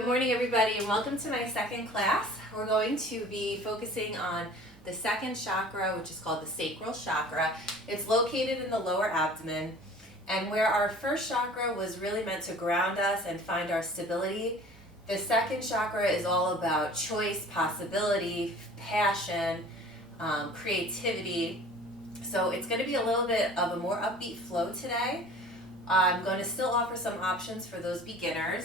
Good morning, everybody, and welcome to my second class. We're going to be focusing on the second chakra, which is called the Sacral Chakra. It's located in the lower abdomen, and where our first chakra was really meant to ground us and find our stability, the second chakra is all about choice, possibility, passion, creativity. So it's going to be a little bit of a more upbeat flow today. I'm going to still offer some options for those beginners,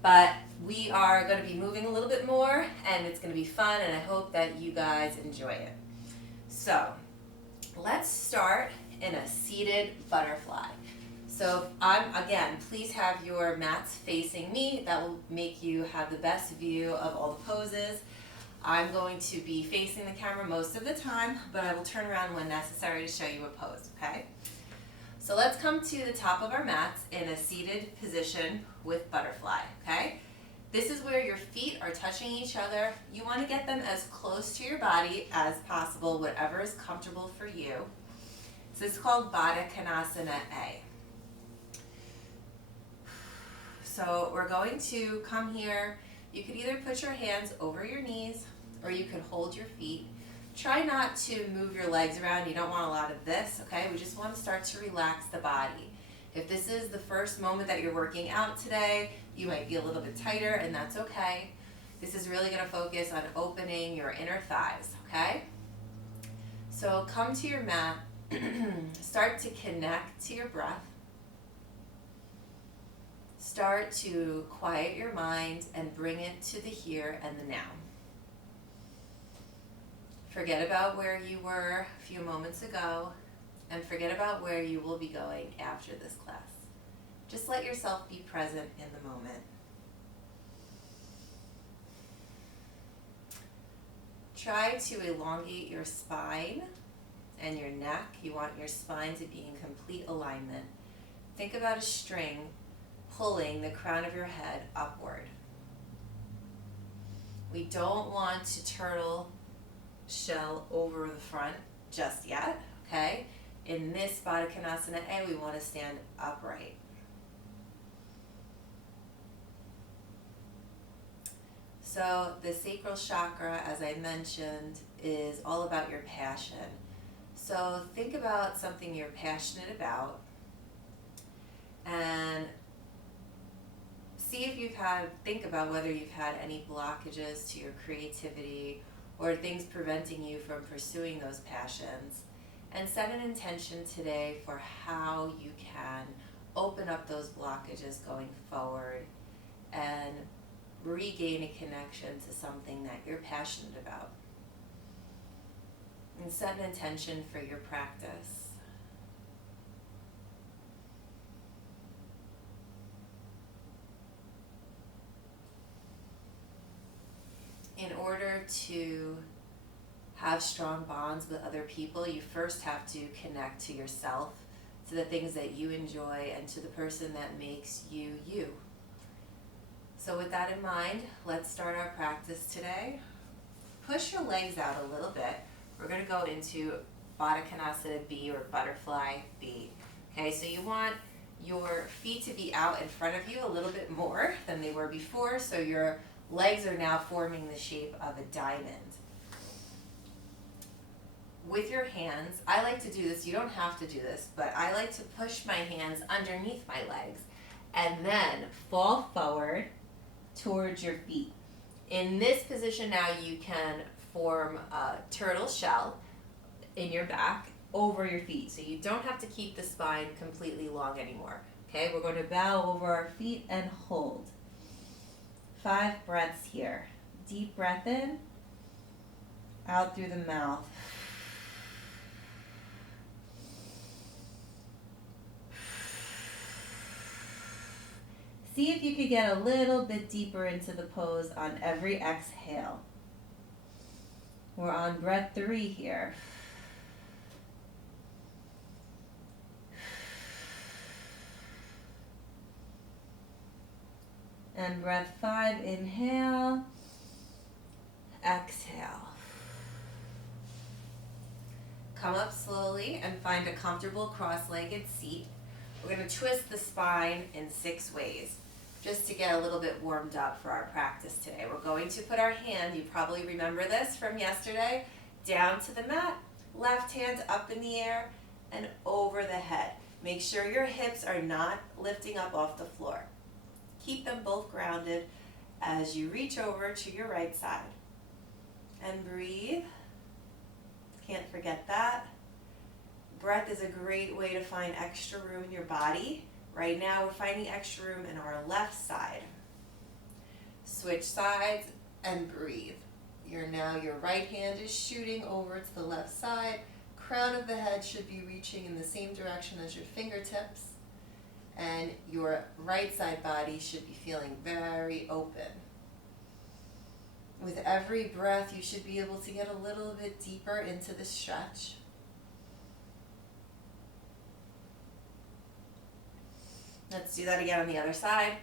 but we are going to be moving a little bit more, and it's going to be fun, and I hope that you guys enjoy it. So let's start in a seated butterfly. So please have your mats facing me. That will make you have the best view of all the poses. I'm going to be facing the camera most of the time, but I will turn around when necessary to show you a pose, okay? So let's come to the top of our mats in a seated position with butterfly, okay? This is where your feet are touching each other. You want to get them as close to your body as possible, whatever is comfortable for you. So this is called Baddha Konasana A. So we're going to come here. You could either put your hands over your knees or you could hold your feet. Try not to move your legs around. You don't want a lot of this, okay? We just want to start to relax the body. If this is the first moment that you're working out today, you might be a little bit tighter, and that's okay. This is really going to focus on opening your inner thighs, okay? So come to your mat. Start to connect to your breath. Start to quiet your mind and bring it to the here and the now. Forget about where you were a few moments ago, and forget about where you will be going after this class. Just let yourself be present in the moment. Try to elongate your spine and your neck. You want your spine to be in complete alignment. Think about a string pulling the crown of your head upward. We don't want to turtle shell over the front just yet, okay? In this Baddha Konasana A, we want to stand upright. So the sacral chakra, as I mentioned, is all about your passion. So think about something you're passionate about and see if think about whether you've had any blockages to your creativity or things preventing you from pursuing those passions. And set an intention today for how you can open up those blockages going forward and regain a connection to something that you're passionate about. And set an intention for your practice. In order to have strong bonds with other people, you first have to connect to yourself, to the things that you enjoy, and to the person that makes you you. So with that in mind, let's start our practice today. Push your legs out a little bit. We're going to go into Baddha Konasana B, or Butterfly B. Okay, so you want your feet to be out in front of you a little bit more than they were before, so your legs are now forming the shape of a diamond. With your hands, I like to do this, you don't have to do this, but I like to push my hands underneath my legs and then fall forward towards your feet. In this position now, you can form a turtle shell in your back over your feet, so you don't have to keep the spine completely long anymore. Okay, we're going to bow over our feet and hold. 5 breaths here. Deep breath in, out through the mouth. See if you could get a little bit deeper into the pose on every exhale. We're on breath 3 here. And breath 5, inhale, exhale. Come up slowly and find a comfortable cross-legged seat. We're going to twist the spine in 6 ways. just to get a little bit warmed up for our practice today. We're going to put our hand, you probably remember this from yesterday, down to the mat, left hand up in the air and over the head. Make sure your hips are not lifting up off the floor. Keep them both grounded as you reach over to your right side. And breathe. Can't forget that. Breath is a great way to find extra room in your body. Right now we're finding extra room in our left side. Switch sides and breathe. Your right hand is shooting over to the left side. Crown of the head should be reaching in the same direction as your fingertips. And your right side body should be feeling very open. With every breath, you should be able to get a little bit deeper into the stretch. Let's do that again on the other side.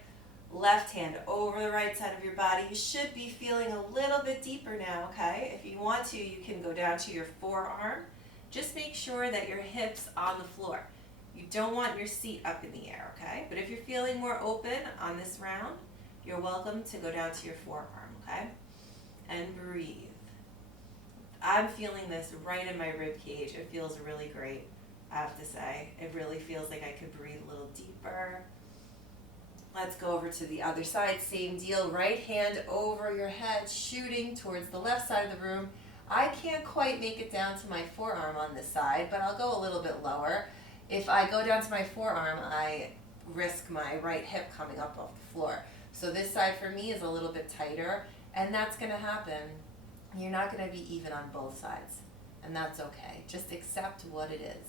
Left hand over the right side of your body. You should be feeling a little bit deeper now, okay? If you want to, you can go down to your forearm. Just make sure that your hips on the floor. You don't want your seat up in the air, okay? But if you're feeling more open on this round, you're welcome to go down to your forearm, okay? And breathe. I'm feeling this right in my rib cage. It feels really great, I have to say. It really feels like I could breathe a little deeper. Let's go over to the other side. Same deal. Right hand over your head, shooting towards the left side of the room. I can't quite make it down to my forearm on this side, but I'll go a little bit lower. If I go down to my forearm, I risk my right hip coming up off the floor. So this side for me is a little bit tighter, and that's going to happen. You're not going to be even on both sides, and that's okay. Just accept what it is.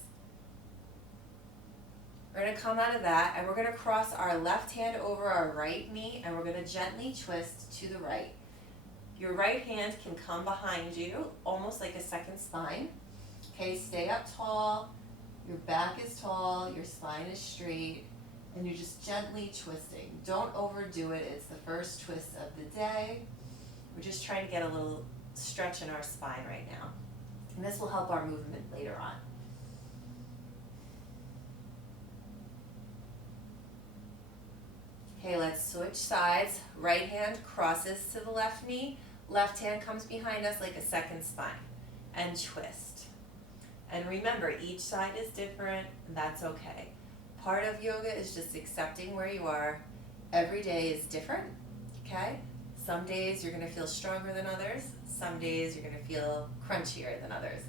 We're going to come out of that, and we're going to cross our left hand over our right knee, and we're going to gently twist to the right. Your right hand can come behind you, almost like a second spine. Okay, stay up tall. Your back is tall, your spine is straight, and you're just gently twisting. Don't overdo it. It's the first twist of the day. We're just trying to get a little stretch in our spine right now. And this will help our movement later on. Okay, let's switch sides. Right hand crosses to the left knee. Left hand comes behind us like a second spine. And twist. And remember, each side is different, and that's okay. Part of yoga is just accepting where you are. Every day is different, okay? Some days you're going to feel stronger than others. Some days you're going to feel crunchier than others.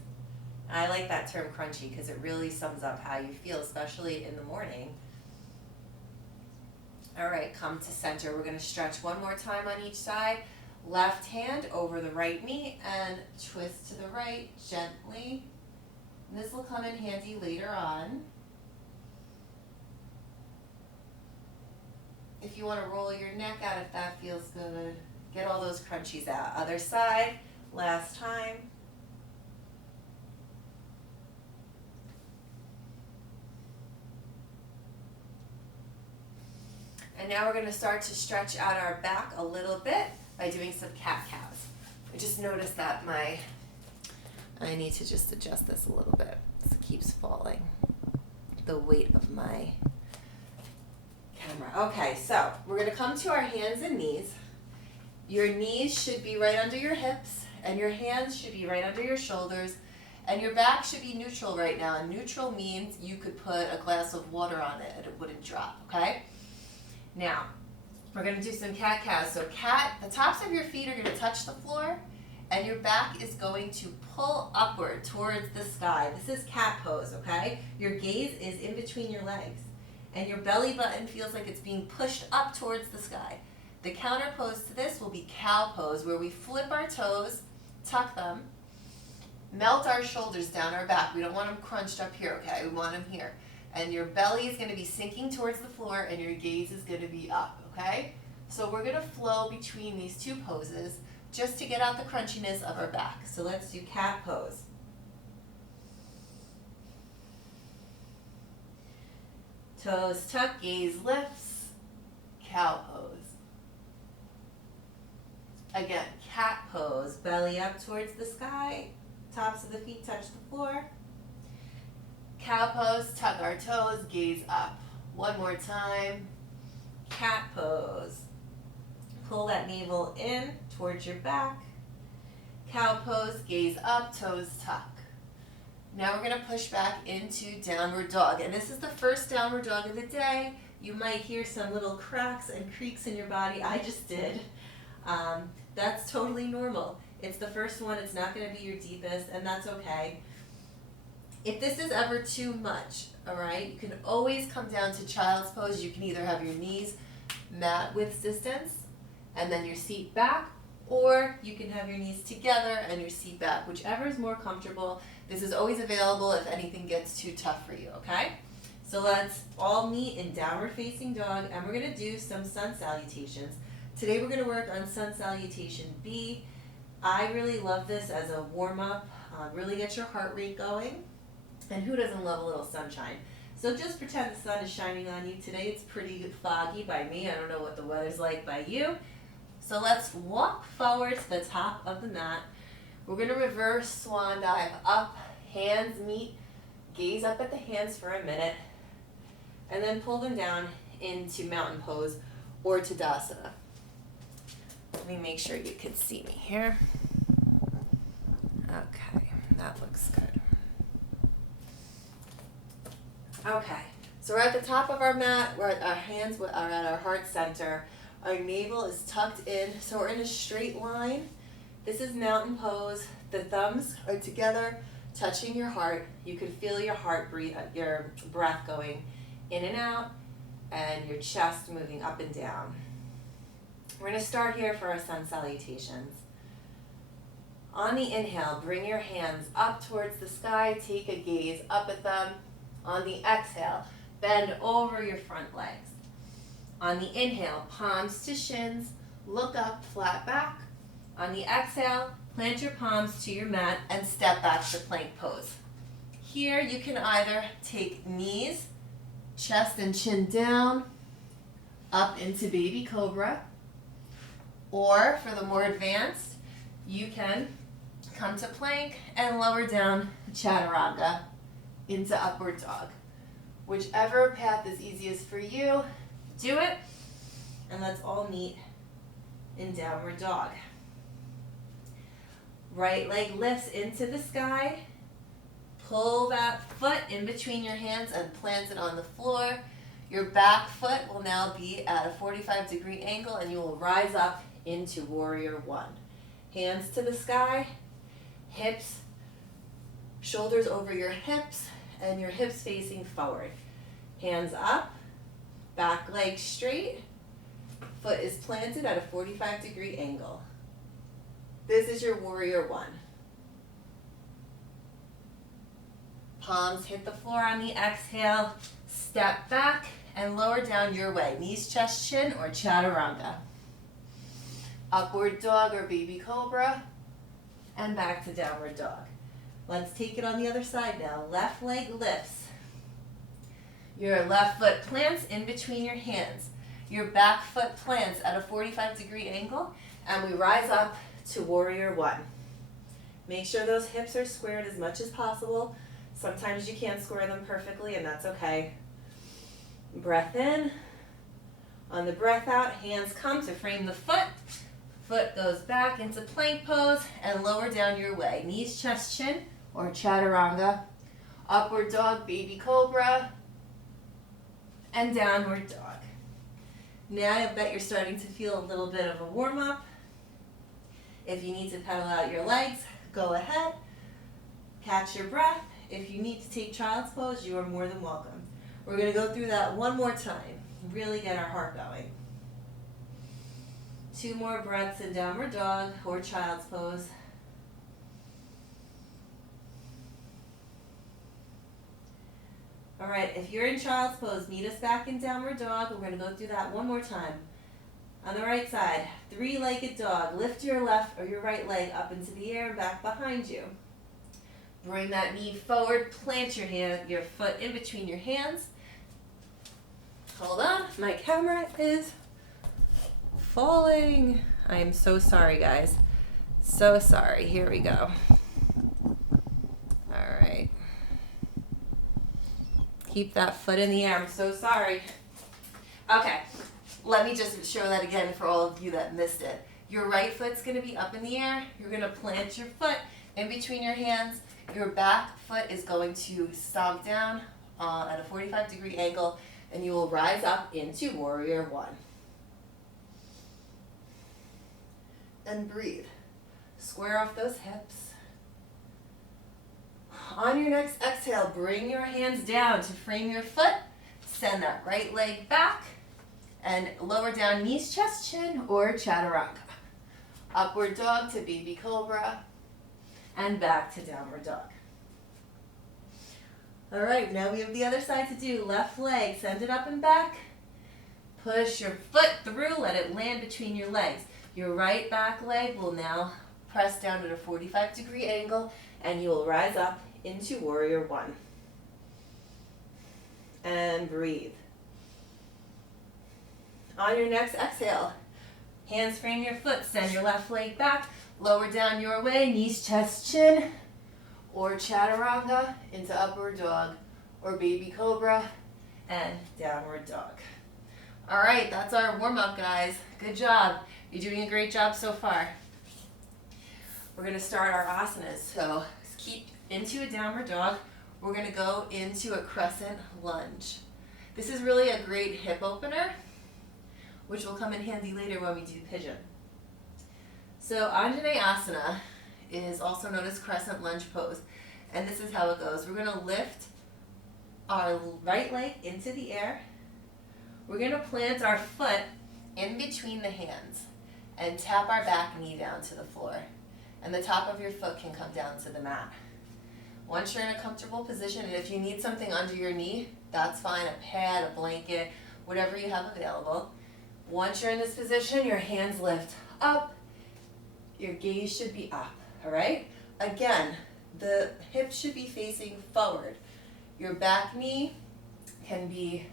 And I like that term crunchy because it really sums up how you feel, especially in the morning. All right, come to center. We're going to stretch one more time on each side. Left hand over the right knee and twist to the right gently. And this will come in handy later on. If you want to roll your neck out, if that feels good, get all those crunchies out. Other side, last time. And now we're going to start to stretch out our back a little bit by doing some cat-cows. I just noticed that I need to just adjust this a little bit. It keeps falling. The weight of my camera. Okay, so we're going to come to our hands and knees. Your knees should be right under your hips, and your hands should be right under your shoulders, and your back should be neutral right now. And neutral means you could put a glass of water on it and it wouldn't drop, okay? Now, we're going to do some cat-cows. So the tops of your feet are going to touch the floor, and your back is going to pull upward towards the sky. This is cat pose, okay? Your gaze is in between your legs, and your belly button feels like it's being pushed up towards the sky. The counter pose to this will be cow pose, where we flip our toes, tuck them, melt our shoulders down our back. We don't want them crunched up here, okay? We want them here. And your belly is going to be sinking towards the floor, and your gaze is going to be up, okay? So we're going to flow between these two poses just to get out the crunchiness of our back. So let's do cat pose. Toes tuck, gaze lifts, cow pose. Again, cat pose, belly up towards the sky, tops of the feet touch the floor. Cow pose, tuck our toes, gaze up. One more time. cat pose. Pull that navel in towards your back. Cow pose, gaze up, toes tuck. Now we're going to push back into downward dog. And this is the first downward dog of the day. You might hear some little cracks and creaks in your body. I just did. That's totally normal. It's the first one. It's not going to be your deepest, and that's okay. If this is ever too much, all right, you can always come down to child's pose. You can either have your knees mat width distance and then your seat back, or you can have your knees together and your seat back, whichever is more comfortable. This is always available if anything gets too tough for you, okay? So let's all meet in downward facing dog, and we're gonna do some sun salutations. Today we're gonna work on sun salutation B. I really love this as a warm up, really get your heart rate going. And who doesn't love a little sunshine? So just pretend the sun is shining on you. Today it's pretty foggy by me. I don't know what the weather's like by you. So let's walk forward to the top of the mat. We're going to reverse swan dive up, hands meet, gaze up at the hands for a minute, and then pull them down into mountain pose or Tadasana. Let me make sure you can see me here. Okay, that looks good. Okay, so we're at the top of our mat, our hands are at our heart center. Our navel is tucked in, so we're in a straight line. This is mountain pose. The thumbs are together, touching your heart. You can feel your heart breathe, your breath going in and out, and your chest moving up and down. We're going to start here for our sun salutations. On the inhale, bring your hands up towards the sky. Take a gaze up at them. On the exhale, bend over your front legs. On the inhale, palms to shins, look up, flat back. On the exhale, plant your palms to your mat and step back to plank pose. Here you can either take knees, chest and chin down, up into baby cobra, or for the more advanced, you can come to plank and lower down chaturanga into upward dog. Whichever path is easiest for you, do it, and let's all meet in downward dog. Right leg lifts into the sky. Pull that foot in between your hands and plant it on the floor. Your back foot will now be at a 45-degree angle, and you will rise up into warrior one. Hands to the sky, hips, shoulders over your hips, and your hips facing forward. Hands up, back leg straight, foot is planted at a 45-degree angle. This is your warrior one. Palms hit the floor on the exhale, step back and lower down your way. Knees, chest, chin, or chaturanga. Upward dog or baby cobra, and back to downward dog. Let's take it on the other side now. Left leg lifts. Your left foot plants in between your hands. Your back foot plants at a 45-degree angle, and we rise up to warrior one. Make sure those hips are squared as much as possible. Sometimes you can't square them perfectly, and that's okay. Breath in. On the breath out, hands come to frame the foot. Foot goes back into plank pose and lower down your way. Knees, chest, chin, or chaturanga. Upward dog, baby cobra, and downward dog. Now I bet you're starting to feel a little bit of a warm up. If you need to pedal out your legs, go ahead. Catch your breath. If you need to take child's pose, you are more than welcome. We're going to go through that one more time. Really get our heart going. 2 more breaths in downward dog or child's pose. All right, if you're in child's pose, meet us back in downward dog. We're going to go through that one more time. On the right side, 3-legged dog. Lift your left or your right leg up into the air and back behind you. Bring that knee forward, plant your foot in between your hands. Hold on, my camera is falling. I am so sorry, guys. So sorry. Here we go. All right. Keep that foot in the air. I'm so sorry. Okay. Let me just show that again for all of you that missed it. Your right foot's going to be up in the air. You're going to plant your foot in between your hands. Your back foot is going to stomp down at a 45-degree angle, and you will rise up into Warrior One. And breathe. Square off those hips. On your next exhale, bring your hands down to frame your foot. Send that right leg back and lower down knees, chest, chin, or chaturanga. Upward dog to baby cobra and back to downward dog. All right, now we have the other side to do. Left leg, send it up and back. Push your foot through, let it land between your legs. Your right back leg will now press down at a 45-degree angle, and you will rise up into Warrior One. And breathe. On your next exhale, hands frame your foot, send your left leg back, lower down your way, knees, chest, chin, or chaturanga into upward dog, or baby cobra, and downward dog. All right, that's our warm-up, guys. Good job. You're doing a great job so far. We're going to start our asanas. So keep into a downward dog. We're going to go into a crescent lunge. This is really a great hip opener, which will come in handy later when we do pigeon. So Anjaneyasana is also known as crescent lunge pose, and this is how it goes. We're going to lift our right leg into the air. We're going to plant our foot in between the hands and tap our back knee down to the floor, and the top of your foot can come down to the mat. Once you're in a comfortable position, and if you need something under your knee, that's fine, a pad, a blanket, whatever you have available. Once you're in this position, your hands lift up, your gaze should be up, all right? Again, the hips should be facing forward. Your back knee can be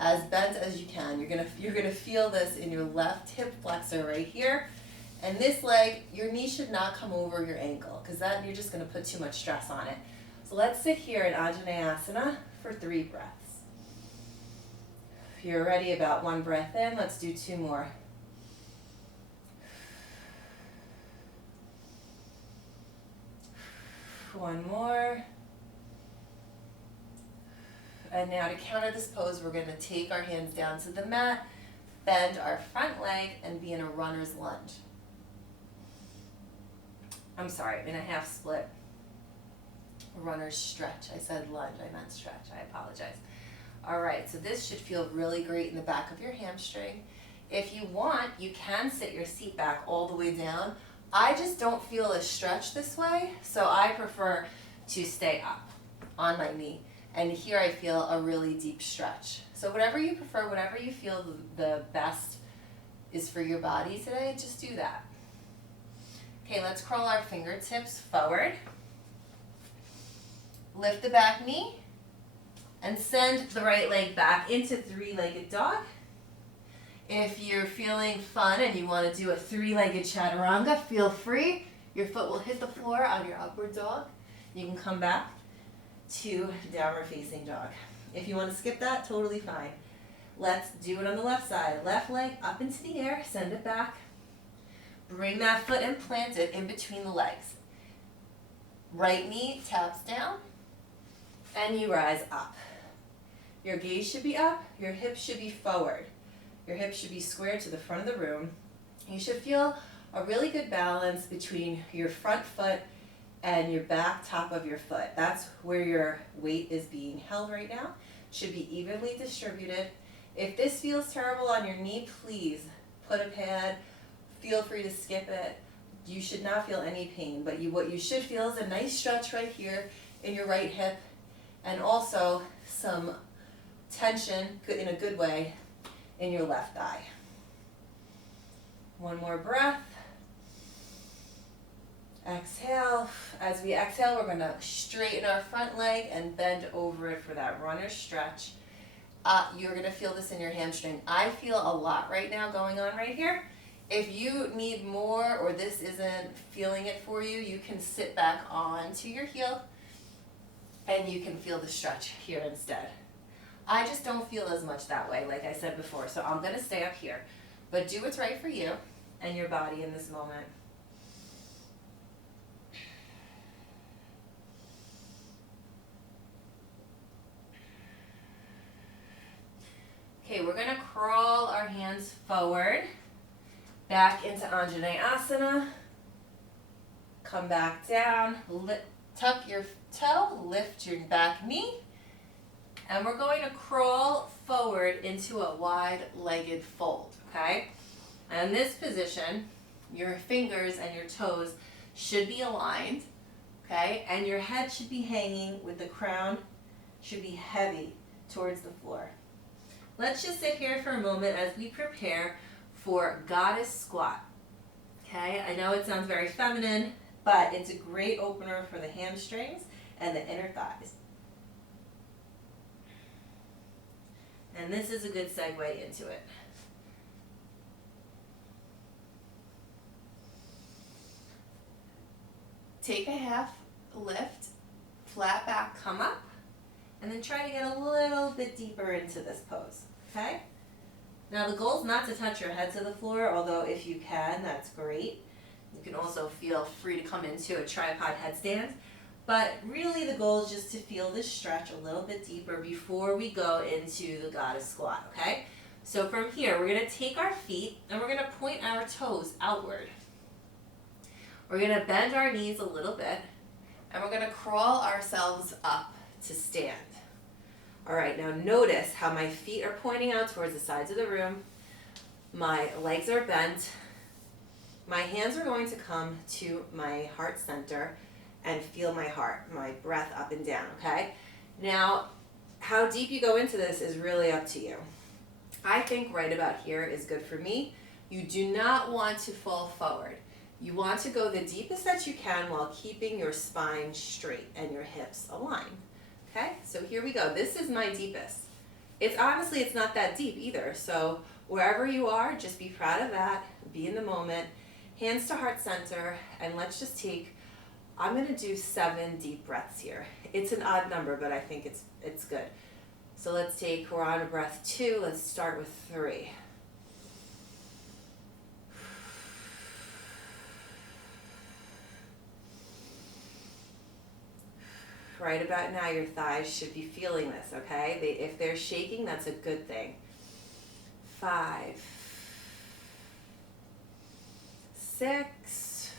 as bent as you can. You're gonna feel this in your left hip flexor right here. And this leg, your knee should not come over your ankle, because that you're just gonna put too much stress on it. So let's sit here in Anjaneyasana for 3 breaths. If you're ready, about 1 breath in, let's do 2 more. One more. And now to counter this pose, we're going to take our hands down to the mat, bend our front leg, and be in a runner's lunge. I'm sorry, in a half split. Runner's stretch. I said lunge, I meant stretch. I apologize. All right, so this should feel really great in the back of your hamstring. If you want, you can sit your seat back all the way down. I just don't feel a stretch this way, so I prefer to stay up on my knee. And here I feel a really deep stretch. So whatever you prefer, whatever you feel the best is for your body today, just do that. Okay, let's curl our fingertips forward. Lift the back knee and send the right leg back into 3-legged dog. If you're feeling fun and you want to do a 3-legged chaturanga, feel free. Your foot will hit the floor on your upward dog. You can come back to downward facing dog. If you want to skip that, totally fine. Let's do it on the left side. Left leg up into the air, send it back. Bring that foot and plant it in between the legs. Right knee taps down, and you rise up. Your gaze should be up, your hips should be forward. Your hips should be squared to the front of the room. You should feel a really good balance between your front foot and your back top of your foot. That's where your weight is being held right now. It should be evenly distributed. If this feels terrible on your knee, please put a pad. Feel free to skip it. You should not feel any pain, but what you should feel is a nice stretch right here in your right hip, and also some tension, in a good way, in your left thigh. One more breath. Exhale. As we exhale, we're going to straighten our front leg and bend over it for that runner stretch. You're going to feel this in your hamstring. I feel a lot right now going on right here. If you need more, or this isn't feeling it for you, you can sit back onto your heel and you can feel the stretch here instead. I just don't feel as much that way, like I said before, so I'm going to stay up here. But do what's right for you and your body in this moment. Okay, we're going to crawl our hands forward, back into Anjaneyasana. Come back down, tuck your toe, lift your back knee, and we're going to crawl forward into a wide-legged fold, okay? And in this position, your fingers and your toes should be aligned, okay? And your head should be hanging with the crown, should be heavy towards the floor. Let's just sit here for a moment as we prepare for Goddess Squat, okay? I know it sounds very feminine, but it's a great opener for the hamstrings and the inner thighs. And this is a good segue into it. Take a half lift, flat back, come up, and then try to get a little bit deeper into this pose, okay? Now the goal is not to touch your head to the floor, although if you can, that's great. You can also feel free to come into a tripod headstand, but really the goal is just to feel this stretch a little bit deeper before we go into the Goddess Squat, okay? So from here, we're going to take our feet and we're going to point our toes outward. We're going to bend our knees a little bit and we're going to crawl ourselves up to stand. All right, now notice how my feet are pointing out towards the sides of the room. My legs are bent. My hands are going to come to my heart center and feel my heart, my breath up and down, okay? Now, how deep you go into this is really up to you. I think right about here is good for me. You do not want to fall forward. You want to go the deepest that you can while keeping your spine straight and your hips aligned, okay? So here we go. This is my deepest. It's honestly, it's not that deep either. So wherever you are, just be proud of that. Be in the moment. Hands to heart center, and let's just take, I'm going to do 7 deep breaths here. It's an odd number, but I think it's good. So let's take, we're on a breath 2. Let's start with 3. Right about now, your thighs should be feeling this, okay? If they're shaking, that's a good thing. 5. 6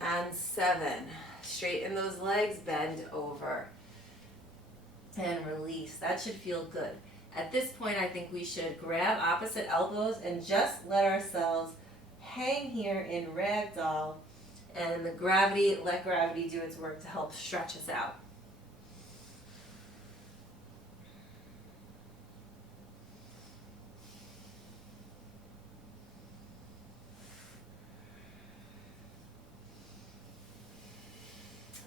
and 7. Straighten those legs, bend over and release. That should feel good. At this point, I think we should grab opposite elbows and just let ourselves hang here in ragdoll, and let gravity do its work to help stretch us out.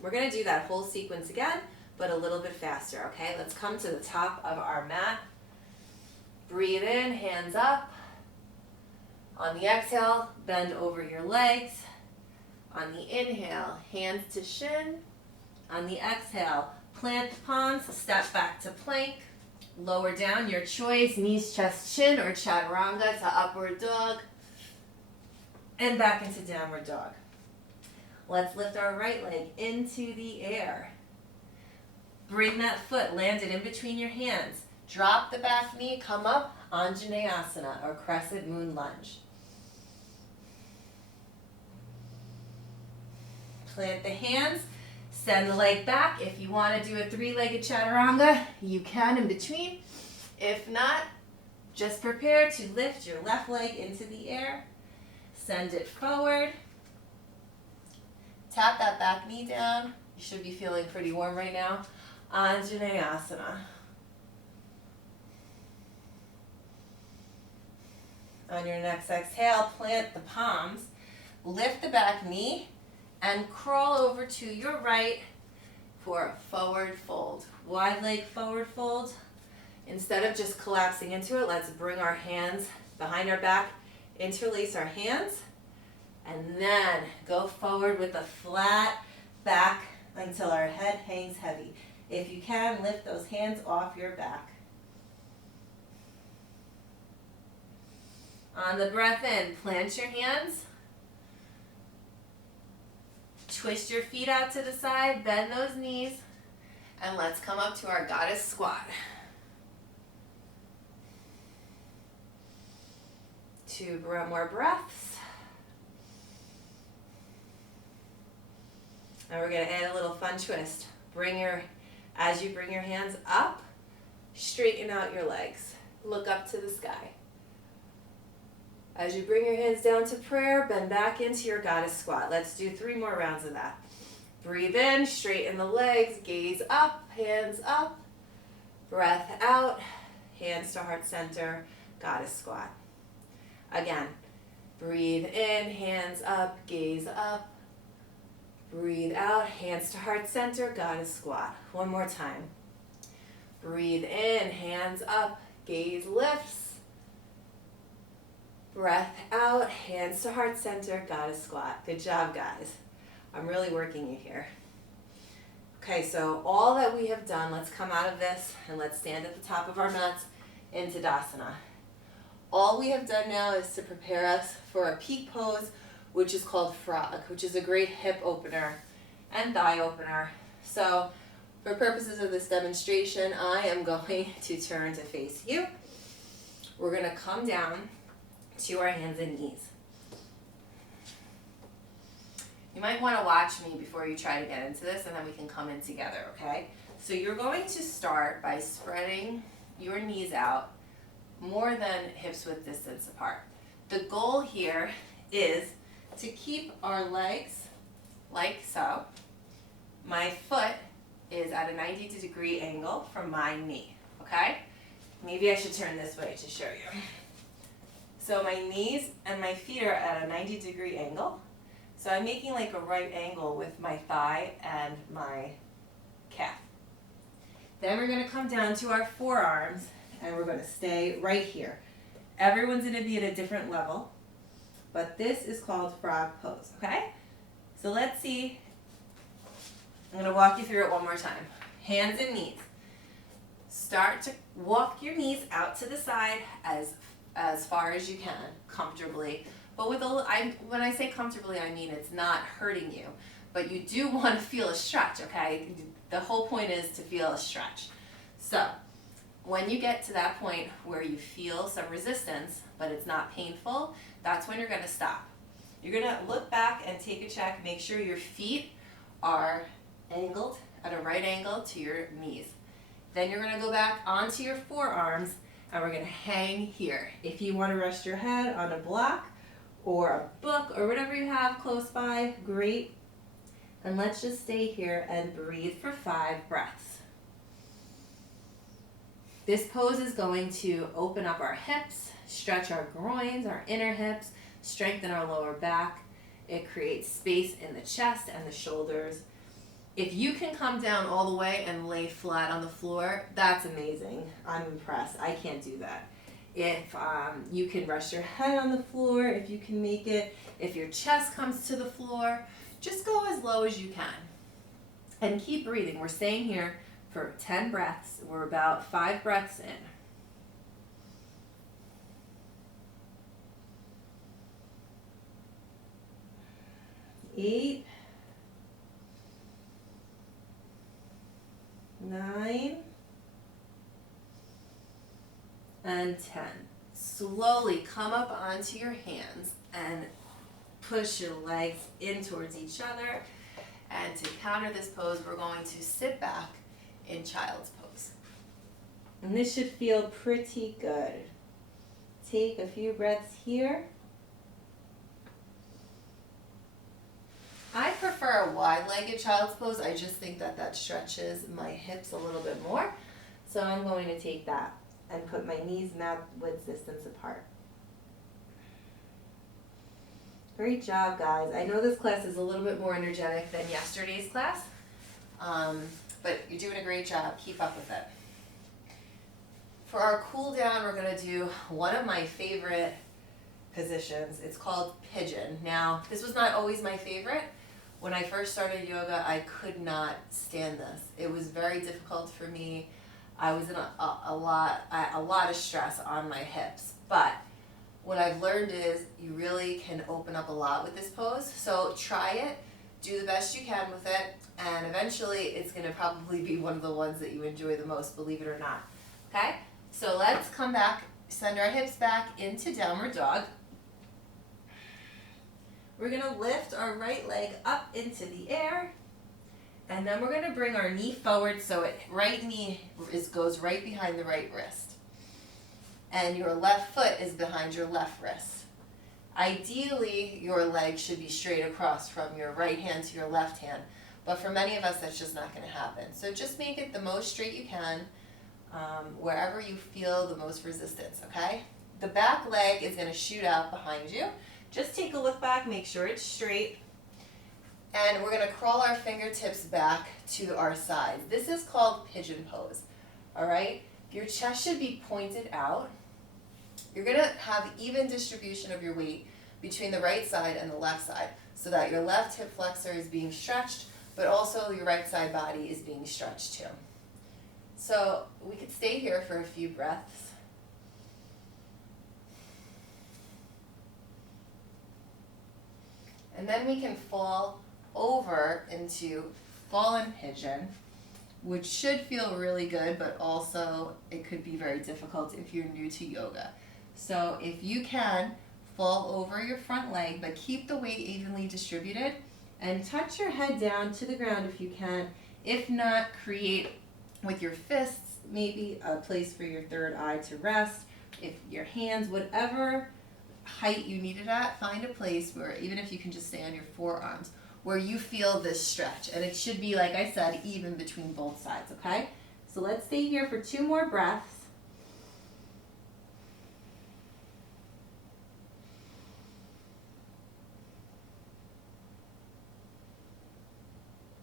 We're going to do that whole sequence again, but a little bit faster, okay? Let's come to the top of our mat. Breathe in, hands up. On the exhale, bend over your legs. On the inhale, hands to shin. On the exhale, plant the palms, step back to plank. Lower down, your choice, knees, chest, chin, or chaturanga to upward dog. And back into downward dog. Let's lift our right leg into the air. Bring that foot, land it in between your hands. Drop the back knee, come up, Anjaneyasana, or crescent moon lunge. Plant the hands, send the leg back. If you want to do a 3-legged chaturanga, you can in between. If not, just prepare to lift your left leg into the air. Send it forward. Tap that back knee down. You should be feeling pretty warm right now. Anjaneyasana. On your next exhale, plant the palms, lift the back knee, and crawl over to your right for a forward fold. Wide leg forward fold. Instead of just collapsing into it, let's bring our hands behind our back, interlace our hands, and then go forward with a flat back until our head hangs heavy. If you can, lift those hands off your back. On the breath in, plant your hands. Twist your feet out to the side, bend those knees, and let's come up to our goddess squat. 2 more breaths. And we're going to add a little fun twist. As you bring your hands up, straighten out your legs. Look up to the sky. As you bring your hands down to prayer, bend back into your goddess squat. Let's do 3 more rounds of that. Breathe in, straighten the legs, gaze up, hands up. Breath out, hands to heart center, goddess squat. Again, breathe in, hands up, gaze up. Breathe out, hands to heart center, goddess squat. 1 more time. Breathe in, hands up, gaze lifts. Breath out, hands to heart center, goddess squat. Good job, guys. I'm really working you here. Okay, so all that we have done, let's come out of this and let's stand at the top of our mats in Tadasana. All we have done now is to prepare us for a peak pose, which is called frog, which is a great hip opener and thigh opener. So for purposes of this demonstration, I am going to turn to face you. We're going to come down to our hands and knees. You might want to watch me before you try to get into this, and then we can come in together, okay? So you're going to start by spreading your knees out more than hips width distance apart. The goal here is to keep our legs like so. My foot is at a 90-degree angle from my knee, okay? Maybe I should turn this way to show you. So my knees and my feet are at a 90-degree angle. So I'm making like a right angle with my thigh and my calf. Then we're going to come down to our forearms and we're going to stay right here. Everyone's going to be at a different level, but this is called frog pose, okay? So let's see. I'm going to walk you through it 1 more time. Hands and knees. Start to walk your knees out to the side as far as you can, comfortably. But with when I say comfortably, I mean it's not hurting you. But you do want to feel a stretch, okay? The whole point is to feel a stretch. So when you get to that point where you feel some resistance, but it's not painful, that's when you're going to stop. You're going to look back and take a check. Make sure your feet are angled at a right angle to your knees. Then you're going to go back onto your forearms and we're going to hang here. If you want to rest your head on a block or a book or whatever you have close by, great. And let's just stay here and breathe for 5 breaths. This pose is going to open up our hips, stretch our groins, our inner hips, strengthen our lower back. It creates space in the chest and the shoulders. If you can come down all the way and lay flat on the floor, that's amazing. I'm impressed. I can't do that. If you can rest your head on the floor, if you can make it, if your chest comes to the floor, just go as low as you can. And keep breathing. We're staying here for 10 breaths. We're about 5 breaths in. 8, 9, and 10. Slowly come up onto your hands and push your legs in towards each other. And to counter this pose, we're going to sit back in child's pose. And this should feel pretty good. Take a few breaths here. I prefer a wide-legged child's pose. I just think that stretches my hips a little bit more. So I'm going to take that and put my knees mat width distance apart. Great job, guys. I know this class is a little bit more energetic than yesterday's class, but you're doing a great job. Keep up with it. For our cool down, we're going to do one of my favorite positions. It's called pigeon. Now, this was not always my favorite, When I first started yoga, I could not stand this. It was very difficult for me. I was in a lot of stress on my hips. But what I've learned is you really can open up a lot with this pose. So try it, do the best you can with it, and eventually it's going to probably be one of the ones that you enjoy the most, believe it or not. Okay? So let's come back, send our hips back into downward dog. We're going to lift our right leg up into the air, and then we're going to bring our knee forward so right knee goes right behind the right wrist. And your left foot is behind your left wrist. Ideally, your leg should be straight across from your right hand to your left hand, but for many of us, that's just not going to happen. So just make it the most straight you can, wherever you feel the most resistance, okay? The back leg is going to shoot out behind you. Just take a look back, make sure it's straight. And we're going to crawl our fingertips back to our sides. This is called pigeon pose, all right? Your chest should be pointed out. You're going to have even distribution of your weight between the right side and the left side so that your left hip flexor is being stretched, but also your right side body is being stretched too. So we could stay here for a few breaths. And then we can fall over into fallen pigeon, which should feel really good, but also it could be very difficult if you're new to yoga. So if you can, fall over your front leg, but keep the weight evenly distributed, and touch your head down to the ground if you can. If not, create with your fists maybe a place for your third eye to rest. If your hands, whatever height you need it at, find a place where, even if you can just stay on your forearms, where you feel this stretch. And it should be, like I said, even between both sides, okay? So let's stay here for 2 more breaths.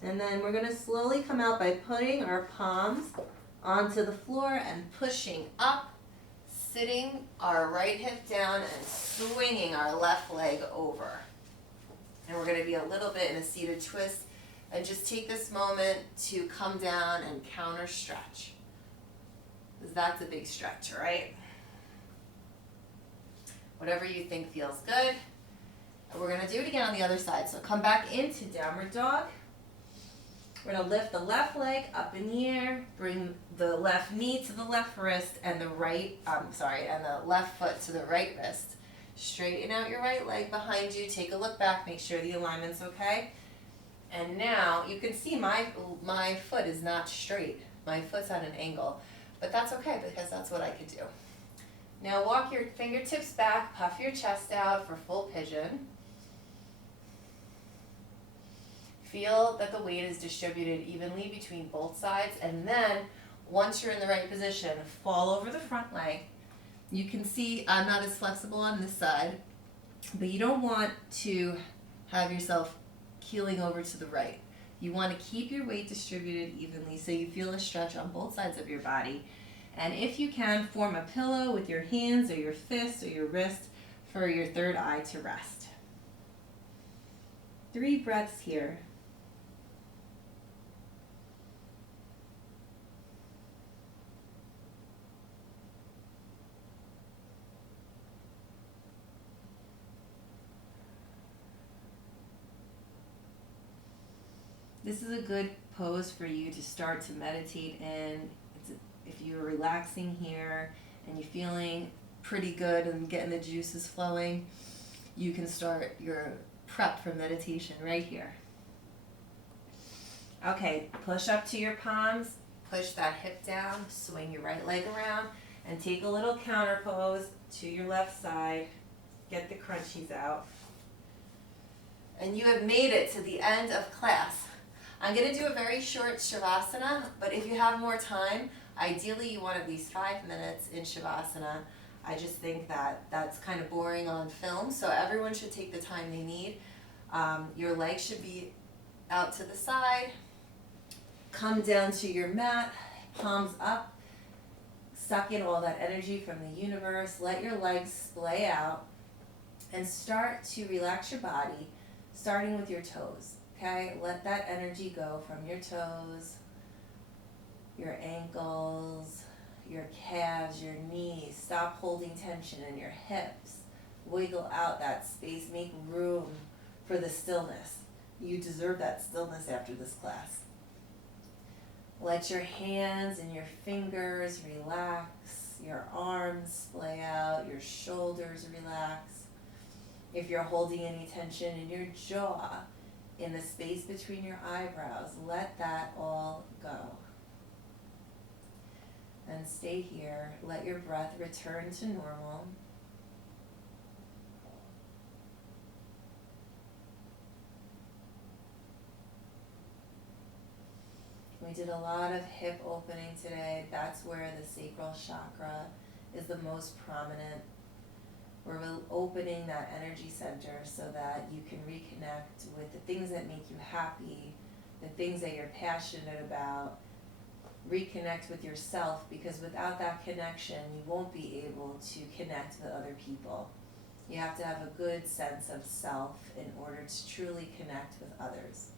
And then we're going to slowly come out by putting our palms onto the floor and pushing up, sitting our right hip down and swinging our left leg over. And we're going to be a little bit in a seated twist, and just take this moment to come down and counter stretch, because that's a big stretch, right? Whatever you think feels good. And we're going to do it again on the other side. So come back into downward dog. We're going to lift the left leg up in the air, bring the left knee to the left wrist, and the left foot to the right wrist. Straighten out your right leg behind you. Take a look back. Make sure the alignment's okay. And now you can see my foot is not straight. My foot's at an angle. But that's okay, because that's what I could do. Now walk your fingertips back. Puff your chest out for full pigeon. Feel that the weight is distributed evenly between both sides. And then once you're in the right position, fall over the front leg. You can see I'm not as flexible on this side, but you don't want to have yourself keeling over to the right. You want to keep your weight distributed evenly so you feel a stretch on both sides of your body. And if you can, form a pillow with your hands or your fists or your wrist for your third eye to rest. 3 breaths here. This is a good pose for you to start to meditate in. If you're relaxing here and you're feeling pretty good and getting the juices flowing, you can start your prep for meditation right here. Okay, push up to your palms, push that hip down, swing your right leg around, and take a little counter pose to your left side. Get the crunchies out. And you have made it to the end of class. I'm going to do a very short Shavasana, but if you have more time, ideally you want at least 5 minutes in Shavasana. I just think that that's kind of boring on film, so everyone should take the time they need. Your legs should be out to the side. Come down to your mat, palms up. Suck in all that energy from the universe. Let your legs splay out and start to relax your body, starting with your toes. Okay, let that energy go from your toes, your ankles, your calves, your knees. Stop holding tension in your hips. Wiggle out that space. Make room for the stillness. You deserve that stillness after this class. Let your hands and your fingers relax. Your arms splay out. Your shoulders relax. If you're holding any tension in your jaw, in the space between your eyebrows, let that all go. And stay here. Let your breath return to normal. We did a lot of hip opening today. That's where the sacral chakra is the most prominent. We're opening that energy center so that you can reconnect with the things that make you happy, the things that you're passionate about. Reconnect with yourself, because without that connection, you won't be able to connect with other people. You have to have a good sense of self in order to truly connect with others.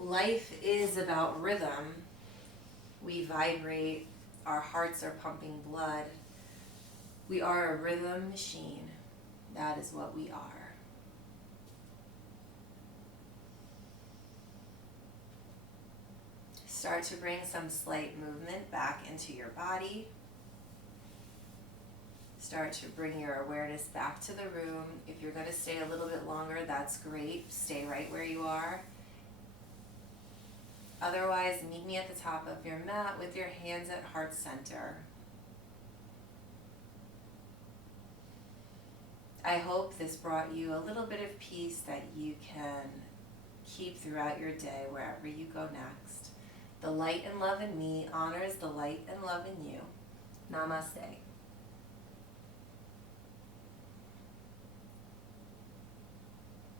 Life is about rhythm. We vibrate. Our hearts are pumping blood. We are a rhythm machine. That is what we are. Start to bring some slight movement back into your body. Start to bring your awareness back to the room. If you're going to stay a little bit longer, that's great. Stay right where you are. Otherwise, meet me at the top of your mat with your hands at heart center. I hope this brought you a little bit of peace that you can keep throughout your day wherever you go next. The light and love in me honors the light and love in you. Namaste.